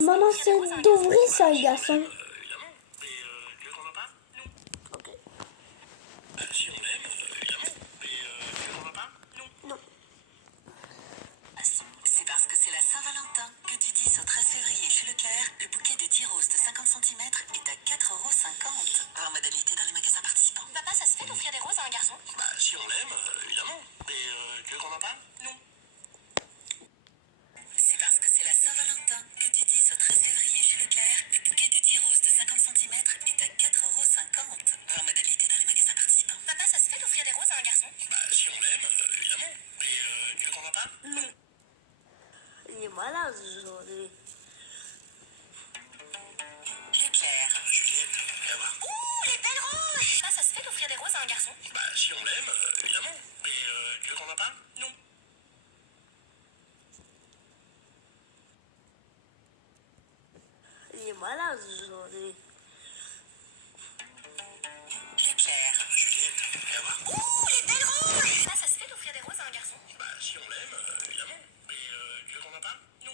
Maman, c'est d'ouvrir ça, les garçons. Évidemment. Mais tu veux qu'on en parle? Non. Ok. Si on l'aime, évidemment. Mais tu veux qu'on en parle? Non. Non. C'est parce que c'est la Saint-Valentin que du 10 au 13 février chez Leclerc, le bouquet de 10 roses de 50 cm est à 4,50 €. Voir modalité dans les magasins participants. Papa, ça se fait d'offrir des roses à un garçon? Bah, si on l'aime, évidemment. Mais tu veux qu'on en parle? Non. C'est parce que c'est la Saint-Valentin que du 10 au 13 février chez Leclerc, le bouquet de 10 roses de 50 cm est à 4,50 €. Voir modalité dans les magasins participants. Papa, ça se fait d'offrir des roses à un garçon? Bah, si on l'aime, évidemment. Mais tu veux qu'on en parle? Non. Il est malade aujourd'hui. Leclerc. Juliette, viens voir. Ouh, les belles roses! Papa, ça se fait d'offrir des roses à un garçon? Bah, si on l'aime, évidemment. Mais tu veux qu'on en parle? Non. Il est malade aujourd'hui. Leclerc. Juliette, viens voir. Ouh, les belles roses! Papa, ça se fait d'offrir des roses à un garçon? Bah, si on l'aime, évidemment. Mais tu veux qu'on en parle? Non.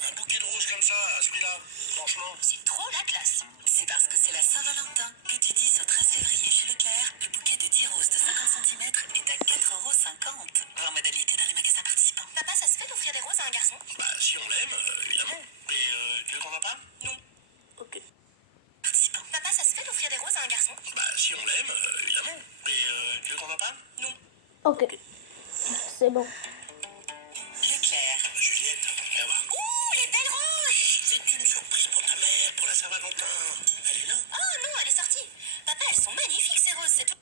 Un bouquet de roses comme ça, à ce prix-là, franchement. C'est trop la classe. C'est parce que c'est la Saint-Valentin que du 10 au 13 février chez Leclerc, le bouquet de 10 roses de 50 cm est à 4,50 €. Voir modalité dans les magasins participants. Papa, ça se fait d'offrir des roses à un garçon? Bah, si on l'aime, évidemment. Mais tu veux qu'on en parle? Non. Ok. Participants. Papa, ça se fait d'offrir des roses à un garçon? Bah, si on l'aime, évidemment. Mais tu veux qu'on en parle? Non. Ok. C'est bon. Leclerc. Juliette, viens voir. Ouh, les belles roses! C'est une surprise pour ta mère, pour la Saint-Valentin. Elle est là? Oh non, elle est sortie. Papa, elles sont magnifiques ces roses, c'est tout.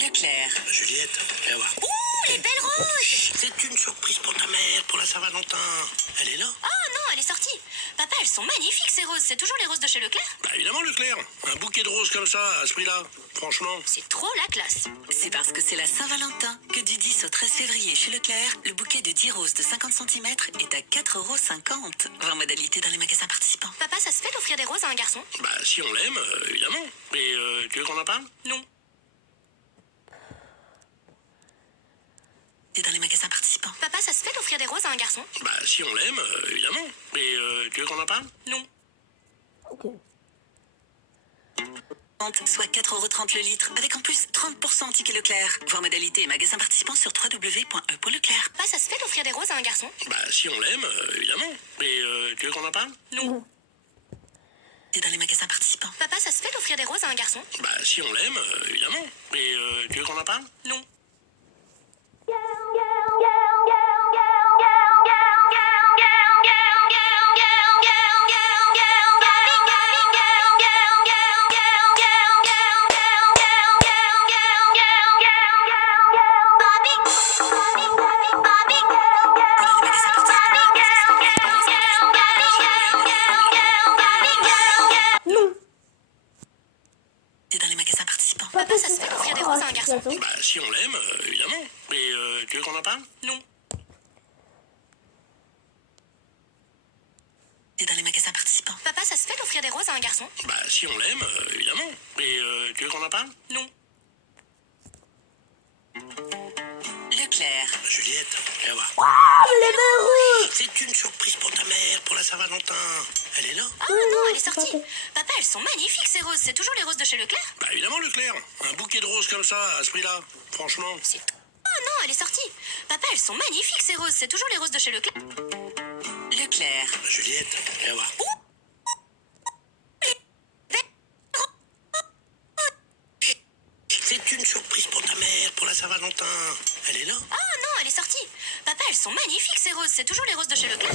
Leclerc. Juliette, viens voir. Ouh, les belles roses! C'est une surprise pour ta mère, pour la Saint-Valentin. Elle est là? Oh non, elle est sortie. Papa, elles sont magnifiques ces roses, c'est toujours les roses de chez Leclerc? Bah, évidemment, Leclerc. Un bouquet de roses comme ça, à ce prix-là, franchement. C'est trop la classe. C'est parce que c'est la Saint-Valentin que du 10 au 13 février chez Leclerc, le bouquet de 10 roses de 50 cm est à 4,50 €. Voir modalité dans les magasins participants. Papa, ça se fait d'offrir des roses à un garçon? Bah, si on l'aime, évidemment. Mais tu veux qu'on en parle? Non. Et dans les magasins participants. Papa, ça se fait d'offrir des roses à un garçon? Bah, si on l'aime, évidemment. Mais tu veux qu'on en parle? Non. Ok. Soit 4,30 € le litre, avec en plus 30% en ticket Leclerc. Voir modalité et magasins participants sur www.e.leclerc. Papa, ça se fait d'offrir des roses à un garçon? Bah, si on l'aime, évidemment. Mais tu veux qu'on en parle? Non. Et dans les magasins participants. Papa, ça se fait d'offrir des roses à un garçon? Bah, si on l'aime, évidemment. Mais tu veux qu'on en parle? Non. Non. Et dans les magasins participants. Papa, ça se fait d'offrir des roses à un garçon? Bah, si on l'aime, évidemment. Mais tu veux qu'on en parle? Non. Et dans les magasins participants. Papa, ça se fait d'offrir des roses à un garçon? Bah, si on l'aime, évidemment. Mais tu veux qu'on en parle? Non. Leclerc. Juliette, viens voir. Ah, les belles roses! C'est une surprise pour ta mère, pour la Saint-Valentin. Elle est là? Oh non, elle est sortie. Papa, elles sont magnifiques ces roses, c'est toujours les roses de chez Leclerc? Bah, évidemment, Leclerc. Un bouquet de roses comme ça, à ce prix-là, franchement. Oh non, elle est sortie. Papa, elles sont magnifiques ces roses, c'est toujours les roses de chez Leclerc? Leclerc. Juliette, viens voir. C'est une surprise pour ta mère, pour la Saint-Valentin. Elle est là? Oh non, elle est sortie. Papa, elles sont magnifiques ces roses, c'est toujours les roses de chez Leclerc?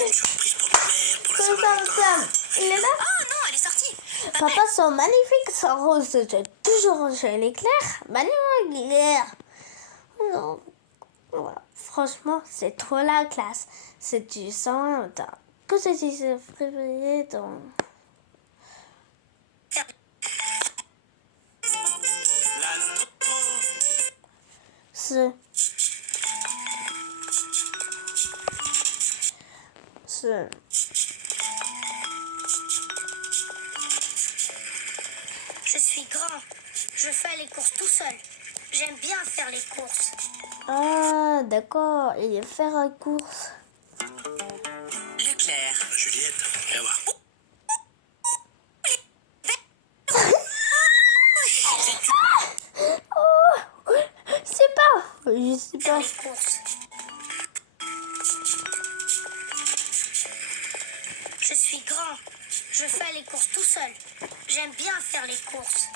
C'est une surprise pour ta mère, pour la Sam, Saint-Valentin. il est là. Oh non, elle est sortie. Papa sont magnifiques, sans rose, c'est toujours chez l'éclair. Magnifique. Non. Voilà. Franchement, c'est trop la classe. C'est du Saint-Valentin. Que c'est du février dans... Ce... Je suis grand. Je fais les courses tout seul. J'aime bien faire les courses. Ah, d'accord. Il est faire la course. Leclerc. Juliette, viens voir. Oh, c'est pas. Je sais Faire pas. les courses. Je suis grand. Je fais les courses tout seul. J'aime bien faire les courses.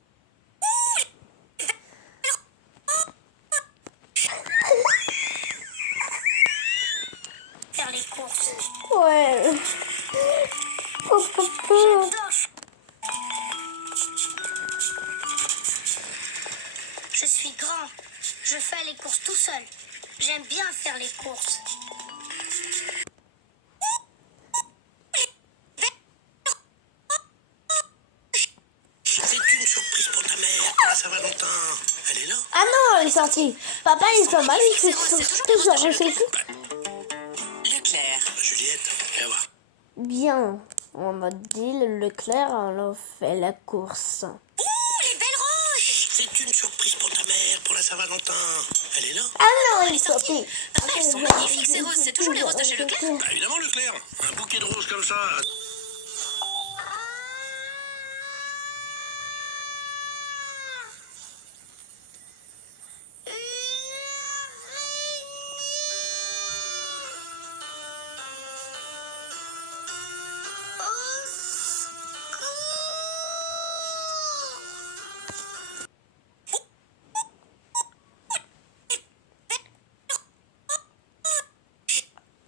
Faire les courses. Ouais. J'adore. Je suis grand. Je fais les courses tout seul. J'aime bien faire les courses. C'est une surprise pour ta mère, pour la Saint-Valentin. Elle est là. Ah non, elle est sortie. Papa, ils sont magnifiques. Toujours chez Leclerc. Juliette, viens voir. Bien. On a dit le Leclerc, on a fait la course. Les belles roses. C'est une surprise pour ta mère, pour la Saint-Valentin. Elle est là. Ah non, elle est sortie. Papa, elles sont magnifiques ces roses. C'est toujours les roses de chez Leclerc. Bah évidemment, Leclerc. Un bouquet de roses comme ça.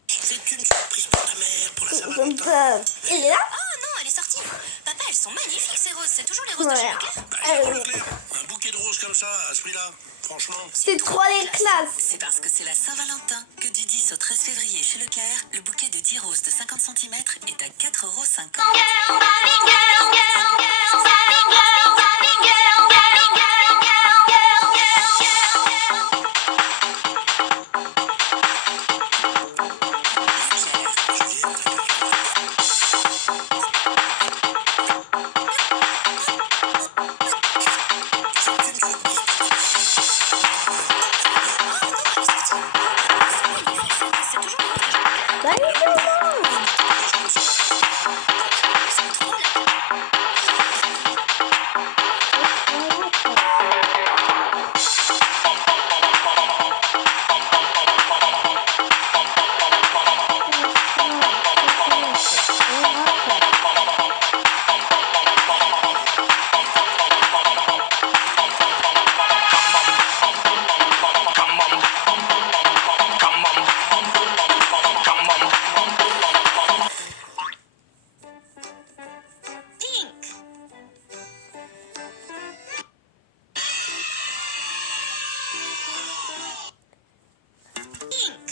C'est une surprise pour ta mère, pour la Saint-Valentin. Il est là? Oh non, elle est sortie. Papa, elles sont magnifiques ces roses. C'est toujours les roses de chez Ouais. Leclerc. Bah évidemment, Leclerc. Un bouquet de roses comme ça, à ce prix-là. Franchement. C'est trop les classes. C'est parce que c'est la Saint-Valentin que du 10 au 13 février chez Leclerc, le bouquet de 10 roses de 50 cm est à 4,50 €. C'est toujours les roses de chez Leclerc. Magnifique. C'est trop la classe. Pink. Pink.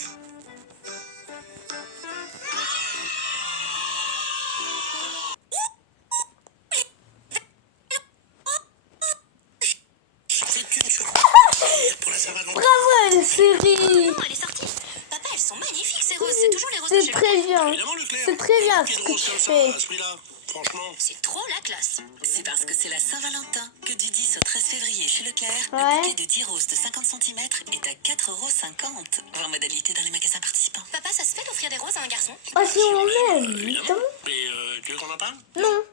C'est une surprise pour la Saint-Valentin. Bravo, elle sourit. Non, elle est sortie. Papa, elles sont magnifiques ces roses. C'est toujours les roses de C'est chez très Leclerc. bien. Évidemment, Leclerc. C'est très bien Un bouquet ce de que roses tu comme ça, fais. à ce prix-là. Franchement. C'est trop la classe. C'est parce que c'est la Saint-Valentin que du 10 au 13 février chez Leclerc, Ouais. le bouquet de 10 roses de 50 cm est à 4,50 €. Voir modalité dans les magasins participants. Papa, ça se fait d'offrir des roses à un garçon? Oh, si on l'aime. Évidemment. Mais tu veux qu'on en parle? Non.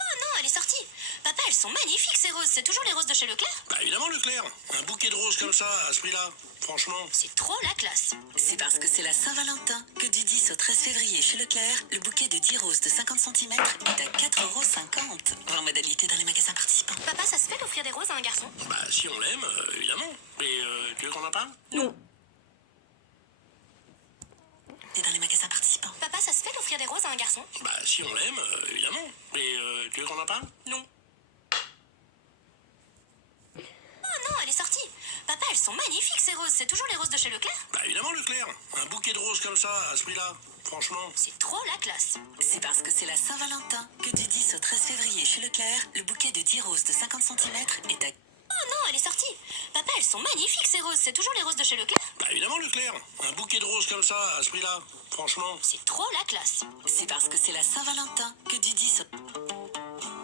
Oh non, elle est sortie. Papa, elles sont magnifiques ces roses. C'est toujours les roses de chez Leclerc. Bah évidemment, Leclerc. Un bouquet de roses comme ça, à ce prix-là. Franchement. C'est trop la classe. C'est parce que c'est la Saint-Valentin que du 10 au 13 février chez Leclerc, le bouquet de 10 roses de 50 cm est à 4,50 €. Voir modalité dans les magasins participants. Papa, ça se fait d'offrir des roses à un garçon? Bah si on l'aime, évidemment. Mais tu veux qu'on en parle? Non. Et dans les magasins participants. à un garçon? Bah, si on l'aime, évidemment. Mais tu veux qu'on en parle? Non. Oh non, elle est sortie. Papa, elles sont magnifiques ces roses. C'est toujours les roses de chez Leclerc? Bah, évidemment, Leclerc. Un bouquet de roses comme ça, à ce prix-là. Franchement. C'est trop la classe. C'est parce que c'est la Saint-Valentin que du 10 au 13 février chez Leclerc, le bouquet de 10 roses de 50 cm est à... Oh non, elle est sortie. Papa, elles sont magnifiques ces roses. C'est toujours les roses de chez Leclerc? Bah, évidemment, Leclerc. Un bouquet de roses comme ça, à ce prix-là. Franchement. C'est trop la classe. C'est parce que c'est la Saint-Valentin que du 10 au...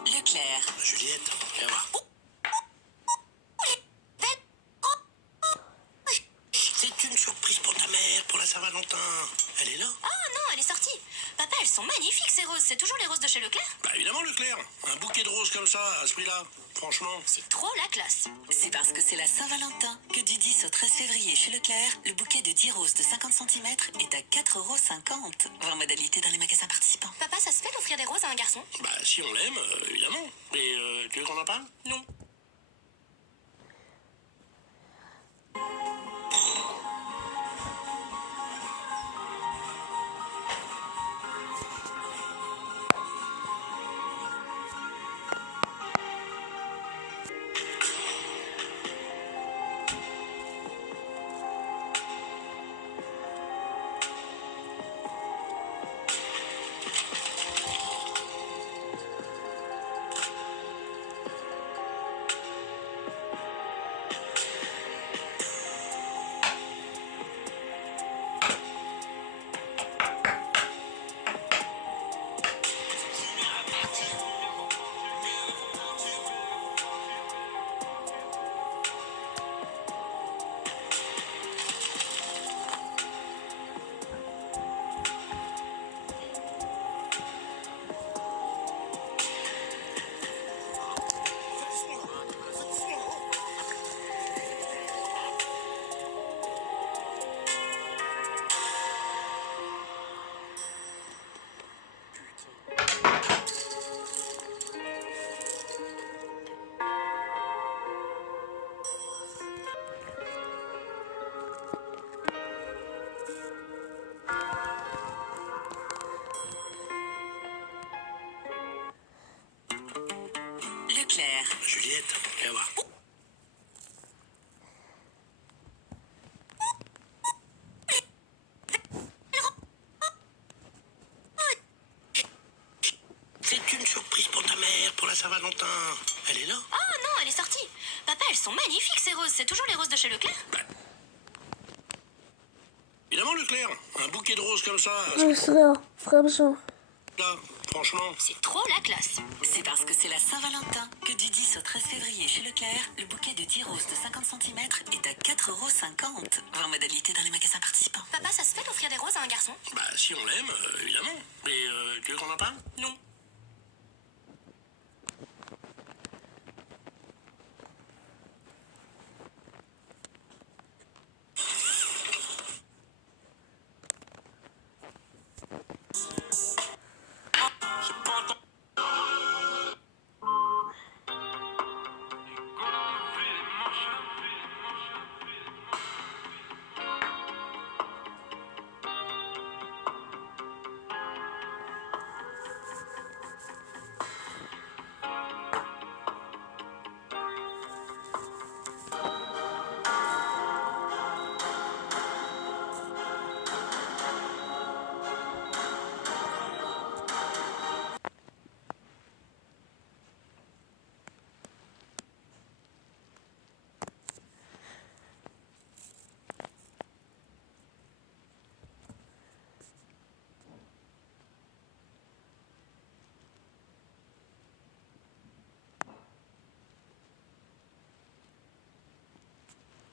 Leclerc. Juliette, viens voir. C'est une surprise pour ta mère, pour la Saint-Valentin. Elle est là? Oh non, elle est sortie. Papa, elles sont magnifiques ces roses. C'est toujours les roses de chez Leclerc? Bah, évidemment, Leclerc. Un bouquet de roses comme ça, à ce prix-là. Franchement. C'est trop la classe. C'est parce que c'est la Saint-Valentin que du 10 au 13 février chez Leclerc, le bouquet de 10 roses de 50 cm est à 4,50 €. Voir modalité dans les magasins participants. Papa, ça se fait d'offrir des roses à un garçon? Bah, si on l'aime, évidemment. Mais tu veux qu'on en parle? Non. Leclerc. Juliette, viens voir. C'est une surprise pour ta mère, pour la Saint-Valentin. Elle est là? Oh non, elle est sortie. Papa, elles sont magnifiques ces roses. C'est toujours les roses de chez Leclerc? Évidemment, Leclerc. Un bouquet de roses comme ça, à ce Je serais vraiment. prix-là. Franchement. C'est trop la classe. C'est parce que c'est la Saint-Valentin que du 10 au 13 février chez Leclerc, le bouquet de 10 roses de 50 cm est à 4,50 €. Voir modalité dans les magasins participants. Papa, ça se fait d'offrir des roses à un garçon? Bah, si on l'aime, évidemment. Mais tu veux qu'on en parle? Non.